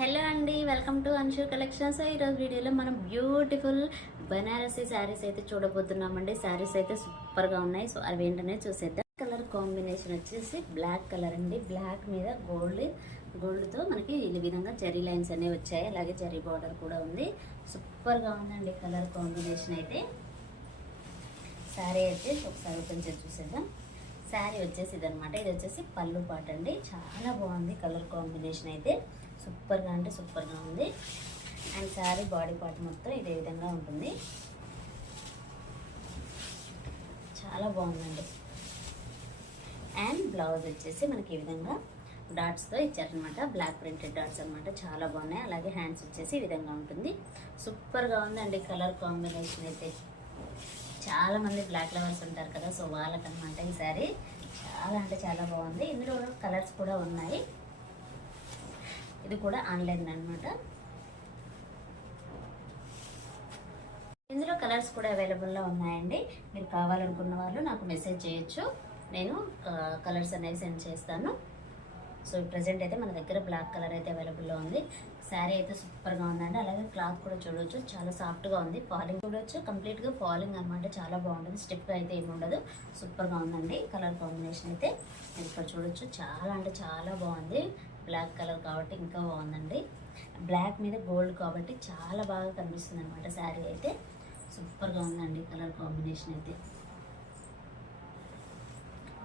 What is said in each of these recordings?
Hello అండి, welcome to Anshu collections. ఈరోజు వీడియోలో మనం బ్యూటిఫుల్ బనారసీ శారీస్ అయితే చూడబోతున్నామండి. శారీస్ అయితే సూపర్గా ఉన్నాయి. సో అవి ఏంటనే చూసేద్దాం. కలర్ కాంబినేషన్ వచ్చేసి బ్లాక్ కలర్ అండి. బ్లాక్ మీద గోల్డ్తో మనకి ఈ విధంగా జరీ లైన్స్ అనేవి వచ్చాయి. అలాగే జరీ బార్డర్ కూడా ఉంది. సూపర్గా ఉందండి కలర్ కాంబినేషన్ అయితే. శారీ అయితే ఒకసారి ఓపెన్ చేసి చూసేద్దాం. శారీ వచ్చేసి ఇదనమాట. ఇది వచ్చేసి పళ్ళు పాట అండి. చాలా బాగుంది కలర్ కాంబినేషన్ అయితే. సూపర్గా అంటే సూపర్గా ఉంది. అండ్ శారీ బాడీ పార్ట్ మొత్తం ఇదే విధంగా ఉంటుంది. చాలా బాగుందండి. అండ్ బ్లౌజ్ వచ్చేసి మనకి ఈ విధంగా డాట్స్తో ఇచ్చారనమాట. బ్లాక్ ప్రింటెడ్ డాట్స్ అనమాట. చాలా బాగున్నాయి. అలాగే హ్యాండ్స్ వచ్చేసి ఈ విధంగా ఉంటుంది. సూపర్గా ఉందండి కలర్ కాంబినేషన్ అయితే. చాలామంది బ్లాక్ లవర్స్ ఉంటారు కదా, సో వాళ్ళకనమాట ఈ శారీ. చాలా అంటే చాలా బాగుంది. ఇందులో కలర్స్ కూడా ఉన్నాయి. ఇది కూడా ఆన్లైన్ అనమాట. ఇందులో కలర్స్ కూడా అవైలబుల్లో ఉన్నాయండి. మీరు కావాలనుకున్న వాళ్ళు నాకు మెసేజ్ చేయొచ్చు. నేను కలర్స్ అనేవి సెండ్ చేస్తాను. సో ప్రజెంట్ అయితే మన దగ్గర బ్లాక్ కలర్ అయితే అవైలబుల్లో ఉంది. శారీ అయితే సూపర్గా ఉందండి. అలాగే క్లాత్ కూడా చూడవచ్చు, చాలా సాఫ్ట్గా ఉంది. ఫాలింగ్ చూడవచ్చు, కంప్లీట్గా ఫాలింగ్ అనమాట. చాలా బాగుంటుంది. స్టిఫ్గా అయితే ఏమి ఉండదు. సూపర్గా ఉందండి కలర్ కాంబినేషన్ అయితే. మీరు ఇక్కడ చూడొచ్చు, చాలా అంటే చాలా బాగుంది. బ్లాక్ కలర్ కాబట్టి ఇంకా బాగుందండి. బ్లాక్ మీద గోల్డ్ కాబట్టి చాలా బాగా కనిపిస్తుంది అనమాట శారీ అయితే. సూపర్గా ఉందండి కలర్ కాంబినేషన్ అయితే.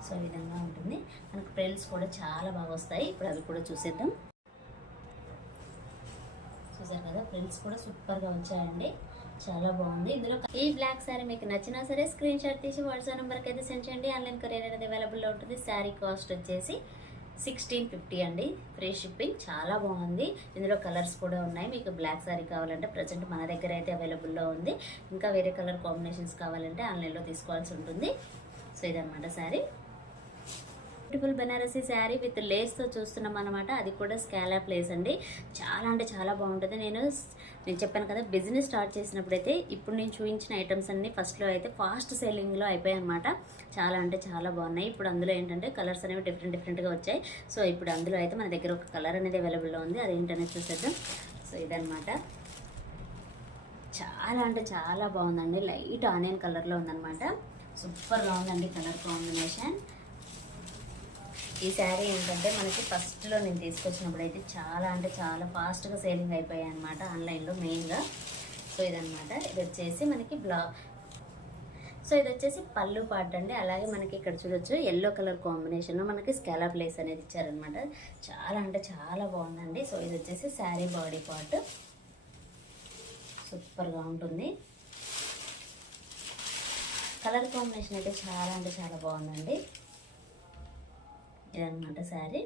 సో ఈ విధంగా ఉంటుంది. మనకు ప్రిల్స్ కూడా చాలా బాగా వస్తాయి. ఇప్పుడు అవి కూడా చూసేద్దాం. చూసారు కదా, ప్రిల్స్ కూడా సూపర్గా వచ్చాయండి. చాలా బాగుంది. ఇందులో ఈ బ్లాక్ శారీ మీకు నచ్చినా సరే స్క్రీన్ షాట్ తీసి వాట్సాప్ నెంబర్కి అయితే సెండ్ చేయండి. ఆన్లైన్ కొరియర్ అనేది అవైలబుల్లో ఉంటుంది. శారీ కాస్ట్ వచ్చేసి 1650 అండి. Free shipping. చాలా బాగుంది. ఇందులో కలర్స్ కూడా ఉన్నాయి. మీకు బ్లాక్ శారీ కావాలంటే ప్రజెంట్ మన దగ్గర అయితే అవైలబుల్లో ఉంది. ఇంకా వేరే కలర్ కాంబినేషన్స్ కావాలంటే ఆన్లైన్లో తీసుకోవాల్సి ఉంటుంది. సో ఇదన్నమాట శారీ. బ్యూటిఫుల్ బనారసీ శారీ విత్ లేస్తో చూస్తున్నాం అనమాట. అది కూడా స్కాలప్ లేస్ అండి. చాలా అంటే చాలా బాగుంటుంది. నేను చెప్పాను కదా, బిజినెస్ స్టార్ట్ చేసినప్పుడైతే ఇప్పుడు నేను చూపించిన ఐటమ్స్ అన్ని ఫస్ట్లో అయితే ఫాస్ట్ సెల్లింగ్లో అయిపోయాయి అనమాట. చాలా అంటే చాలా బాగున్నాయి. ఇప్పుడు అందులో ఏంటంటే కలర్స్ అనేవి డిఫరెంట్గా వచ్చాయి. సో ఇప్పుడు అందులో అయితే మన దగ్గర ఒక కలర్ అనేది అవైలబుల్లో ఉంది. అదేంటనేది చూసేద్దాం. సో ఇదనమాట. చాలా అంటే చాలా బాగుందండి. లైట్ ఆనియన్ కలర్లో ఉందన్నమాట. సూపర్గా ఉందండి కలర్ కాంబినేషన్. ఈ శారీ ఏంటంటే మనకి ఫస్ట్లో నేను తీసుకొచ్చినప్పుడు అయితే చాలా అంటే చాలా ఫాస్ట్గా సేలింగ్ అయిపోయాయి అనమాట ఆన్లైన్లో మెయిన్గా. సో ఇదనమాట. ఇది వచ్చేసి మనకి ఇది వచ్చేసి పళ్ళు పార్ట్ అండి. అలాగే మనకి ఇక్కడ చూడొచ్చు ఎల్లో కలర్ కాంబినేషన్లో మనకి స్కాలప్ లేస్ అనేది ఇచ్చారనమాట. చాలా అంటే చాలా బాగుందండి. సో ఇది వచ్చేసి శారీ బాడీ పార్ట్. సూపర్గా ఉంటుంది. కలర్ కాంబినేషన్ అయితే చాలా అంటే చాలా బాగుందండి. ఇదనమాట శారీ.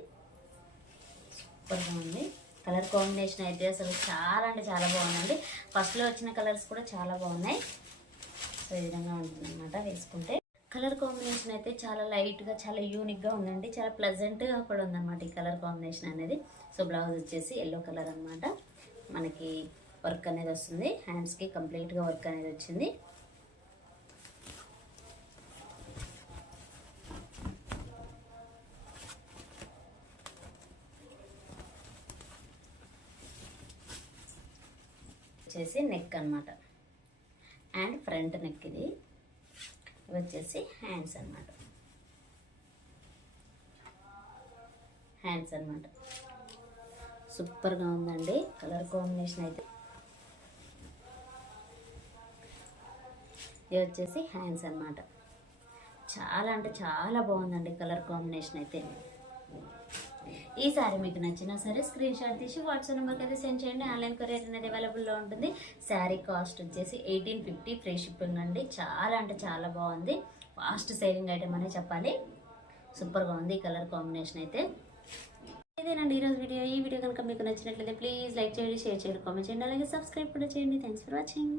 సూపర్గా ఉంది. కలర్ కాంబినేషన్ అయితే అసలు చాలా అంటే చాలా బాగుందండి. ఫస్ట్లో వచ్చిన కలర్స్ కూడా చాలా బాగున్నాయి. సో ఈ విధంగా ఉంటుందన్నమాట వేసుకుంటే. కలర్ కాంబినేషన్ అయితే చాలా లైట్గా చాలా యూనిక్గా ఉందండి. చాలా ప్లెజెంట్గా కూడా ఉందన్నమాట ఈ కలర్ కాంబినేషన్ అనేది. సో బ్లౌజ్ వచ్చేసి ఎల్లో కలర్ అనమాట. మనకి వర్క్ అనేది వస్తుంది. హ్యాండ్స్కి కంప్లీట్గా వర్క్ అనేది వచ్చింది. వచ్చేసి నెక్ అనమాట. And front neck. ఇది వచ్చేసి హ్యాండ్స్ అనమాట. సూపర్గా ఉందండి కలర్ కాంబినేషన్ అయితే. ఇది వచ్చేసి హ్యాండ్స్ అనమాట. చాలా అంటే చాలా బాగుందండి కలర్ కాంబినేషన్ అయితే. ఈ శారీ మీకు నచ్చినా సరే స్క్రీన్ షాట్ తీసి వాట్సాప్ నెంబర్కి అయితే సెండ్ చేయండి. ఆన్లైన్ కొరియర్ అనేది అవైలబుల్లో ఉంటుంది. శారీ కాస్ట్ వచ్చేసి 1850 ఫ్రీ షిప్పింగ్ అండి. చాలా అంటే చాలా బాగుంది. ఫాస్ట్ సేలింగ్ ఐటమ్ అనే చెప్పాలి. సూపర్గా ఉంది ఈ కలర్ కాంబినేషన్ అయితే. ఇదేనండి ఈరోజు వీడియో. ఈ వీడియో కనుక మీకు నచ్చినట్లయితే ప్లీజ్ లైక్ చేయండి, షేర్ చేయండి, కామెంట్ చేయండి, అలాగే సబ్స్క్రైబ్ కూడా చేయండి. Thanks for watching.